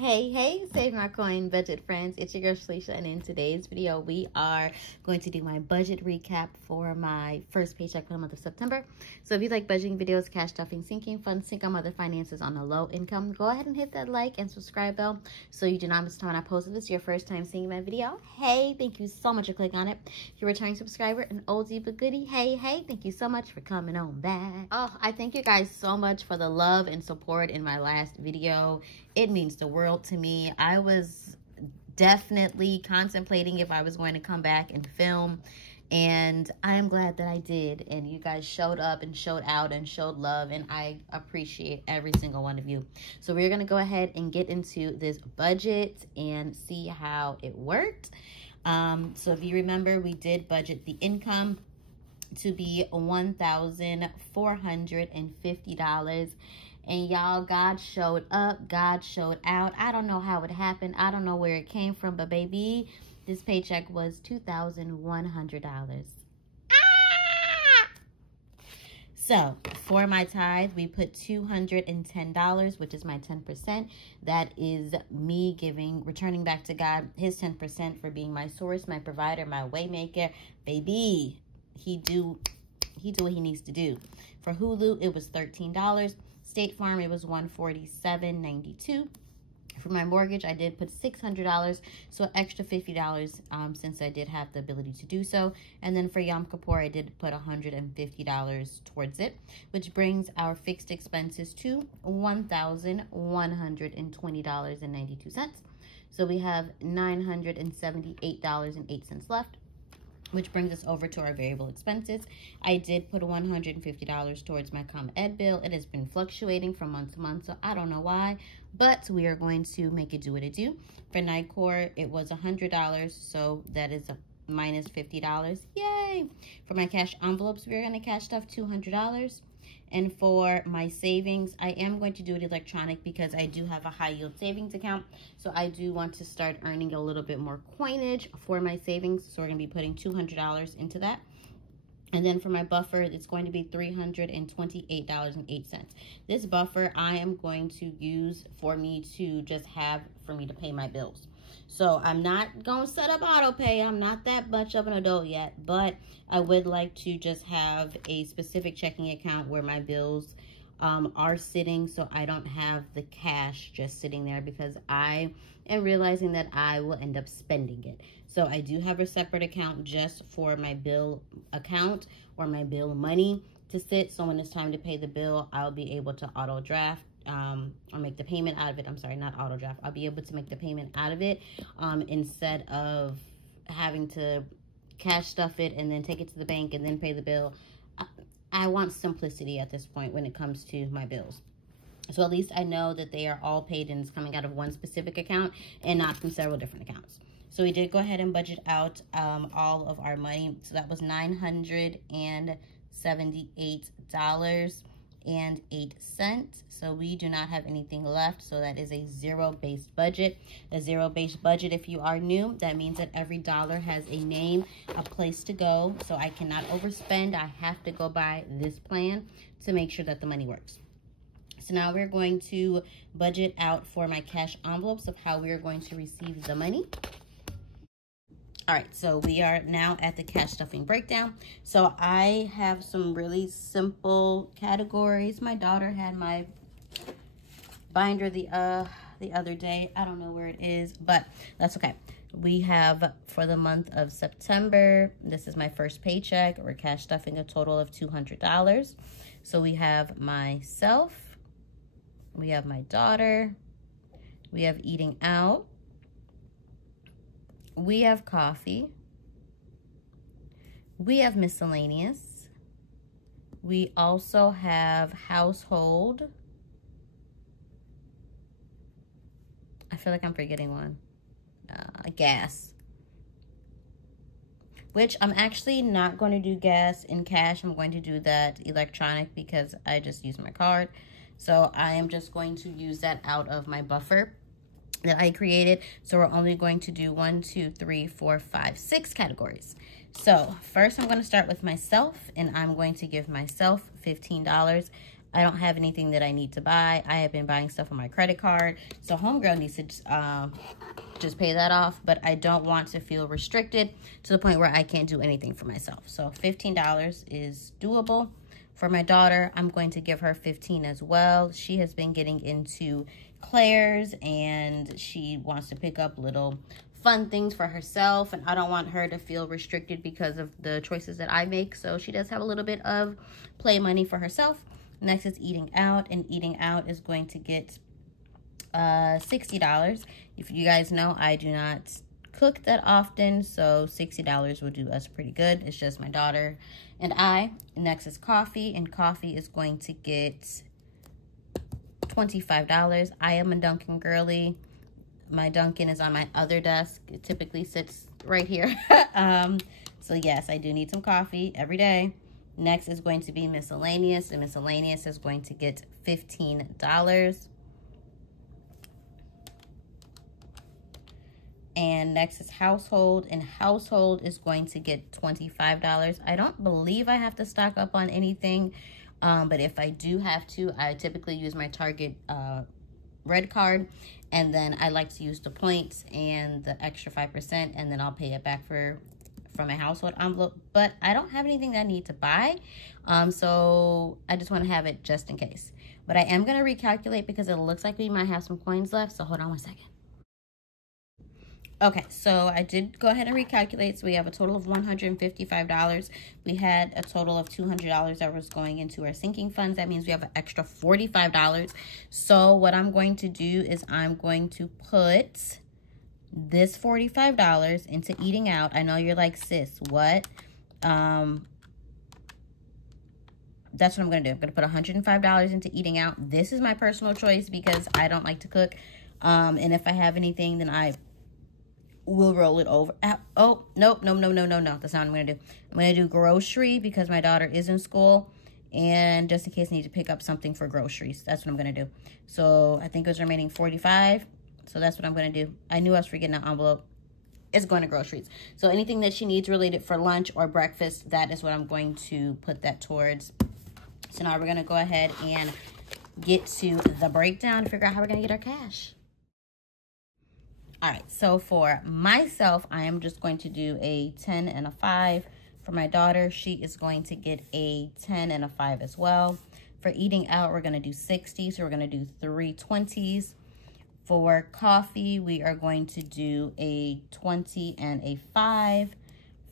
Hey, save my coin budget friends. It's your girl Shalisha, and in today's video we are going to do my budget recap for my first paycheck for the month of September. So if you like budgeting videos, cash stuffing, sinking funds, sync on other finances on a low income, go ahead and hit that like and subscribe bell so you do not miss time when I post. If this is your first time seeing my video, hey, thank you so much for clicking on it. If you're a returning subscriber, an oldie but goodie, hey, thank you so much for coming on back. Oh, I thank you guys so much for the love and support in my last video. It means the world to me. I was definitely contemplating if I was going to come back and film, and I am glad that I did. And you guys showed up and showed out and showed love, and I appreciate every single one of you. So we're going to go ahead and get into this budget and see how it worked. So if you remember, we did budget the income to be $1,450. And y'all, God showed up, God showed out. I don't know how it happened. I don't know where it came from, but baby, this paycheck was $2,100. So for my tithe, we put $210, which is my 10%. That is me returning back to God his 10% for being my source, my provider, my waymaker. Baby, he do what he needs to do. For Hulu, it was $13. State Farm, it was $147.92. For my mortgage, I did put $600, so extra $50 since I did have the ability to do so. And then for Yom Kippur, I did put $150 towards it, which brings our fixed expenses to $1,120.92. So we have $978.08 left, which brings us over to our variable expenses. I did put $150 towards my comm ed bill. It has been fluctuating from month to month, so I don't know why, but we are going to make it do what it do. For NICOR, it was $100, so that is a minus $50. Yay! For my cash envelopes, we're going to cash stuff $200. And for my savings, I am going to do it electronic because I do have a high yield savings account. So I do want to start earning a little bit more coinage for my savings. So we're going to be putting $200 into that. And then for my buffer, it's going to be $328.08. This buffer I am going to use for me to pay my bills. So I'm not going to set up auto pay. I'm not that much of an adult yet, but I would like to just have a specific checking account where my bills are sitting, so I don't have the cash just sitting there, because I am realizing that I will end up spending it. So I do have a separate account just for my bill account or my bill money to sit. So when it's time to pay the bill, I'll be able to auto draft or make the payment out of it. I'm sorry, not auto draft. I'll be able to make the payment out of it instead of having to cash stuff it and then take it to the bank and then pay the bill. I want simplicity at this point when it comes to my bills. So at least I know that they are all paid and it's coming out of one specific account and not from several different accounts. So we did go ahead and budget out all of our money. So that was $978.08. So we do not have anything left. So that is a zero-based budget. A zero-based budget, if you are new, that means that every dollar has a name, a place to go. So I cannot overspend. I have to go by this plan to make sure that the money works. So now we're going to budget out for my cash envelopes of how we are going to receive the money. All right, so we are now at the cash stuffing breakdown. So I have some really simple categories. My daughter had my binder the other day. I don't know where it is, but that's okay. We have, for the month of September, this is my first paycheck. We're cash stuffing a total of $200. So we have myself, we have my daughter, we have eating out, we have coffee, we have miscellaneous, we also have household. I feel like I'm forgetting one. Gas, which I'm actually not going to do gas in cash. I'm going to do that electronic because I just use my card. So I am just going to use that out of my buffer that I created. So we're only going to do 1, 2, 3, 4, 5, 6 categories. So first I'm going to start with myself, and I'm going to give myself $15. I don't have anything that I need to buy. I have been buying stuff on my credit card. So homegirl needs to just pay that off. But I don't want to feel restricted to the point where I can't do anything for myself. So $15 is doable. For my daughter, I'm going to give her $15 as well. She has been getting into Claire's and she wants to pick up little fun things for herself, and I don't want her to feel restricted because of the choices that I make. So she does have a little bit of play money for herself. Next is eating out, and eating out is going to get $60. If you guys know, I do not cook that often, so $60 will do us pretty good. It's just my daughter and I. Next is coffee, and coffee is going to get $25. I am a Dunkin' girly. My Dunkin' is on my other desk. It typically sits right here. So yes, I do need some coffee every day. Next is going to be miscellaneous, and miscellaneous is going to get $15. And next is household, and household is going to get $25. I don't believe I have to stock up on anything, but if I do have to, I typically use my Target red card, and then I like to use the points and the extra 5%, and then I'll pay it back from my household envelope. But I don't have anything that I need to buy, so I just want to have it just in case. But I am going to recalculate because it looks like we might have some coins left, so hold on one second. Okay, so I did go ahead and recalculate. So we have a total of $155. We had a total of $200 that was going into our sinking funds. That means we have an extra $45. So what I'm going to do is I'm going to put this $45 into eating out. I know you're like, sis, what? That's what I'm going to do. I'm going to put $105 into eating out. This is my personal choice because I don't like to cook. And if I have anything, then I will roll it over. Oh, nope, no. That's not what I'm going to do. I'm going to do grocery because my daughter is in school. And just in case I need to pick up something for groceries. That's what I'm going to do. So I think it was remaining $45. So that's what I'm going to do. I knew I was forgetting an envelope. It's going to groceries. So anything that she needs related for lunch or breakfast, that is what I'm going to put that towards. So now we're going to go ahead and get to the breakdown to figure out how we're going to get our cash. All right, so for myself, I am just going to do a 10 and a 5. For my daughter, she is going to get a 10 and a 5 as well. For eating out, we're going to do 60, so we're going to do 3 20s. For coffee, we are going to do a 20 and a 5.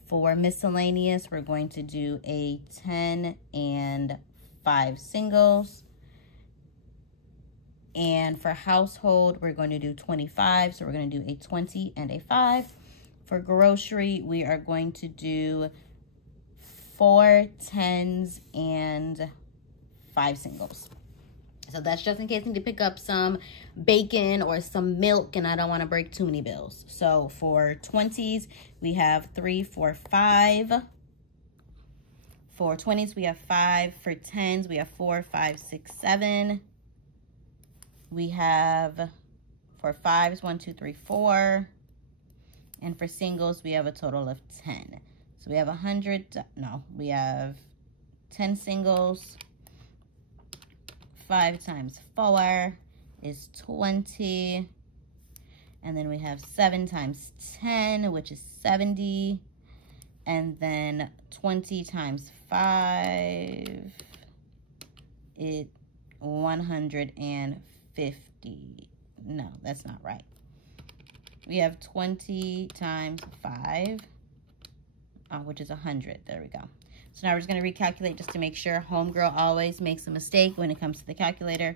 For miscellaneous, we're going to do a 10 and 5 singles. And for household, we're going to do 25. So we're going to do a 20 and a 5. For grocery, we are going to do 4 10s and 5 singles. So that's just in case I need to pick up some bacon or some milk and I don't want to break too many bills. So for 20s, we have 3, 4, 5. For 20s, we have 5. For 10s, we have 4, 5, 6, 7. We have, for 5s, 1, 2, 3, 4. And for singles, we have a total of 10. So we have we have 10 singles. 5 times 4 is 20. And then we have 7 times 10, which is 70. And then 20 times 5 is 150. No, that's not right. We have 20 times 5, which is 100. There we go. So now we're just going to recalculate just to make sure. Homegirl always makes a mistake when it comes to the calculator.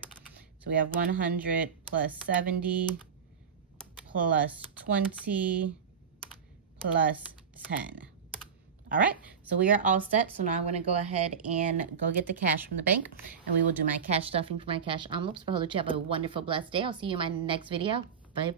So we have 100 plus 70 plus 20 plus 10. All right, so we are all set. So now I'm going to go ahead and go get the cash from the bank, and we will do my cash stuffing for my cash envelopes. But I hope that you have a wonderful, blessed day. I'll see you in my next video. Bye.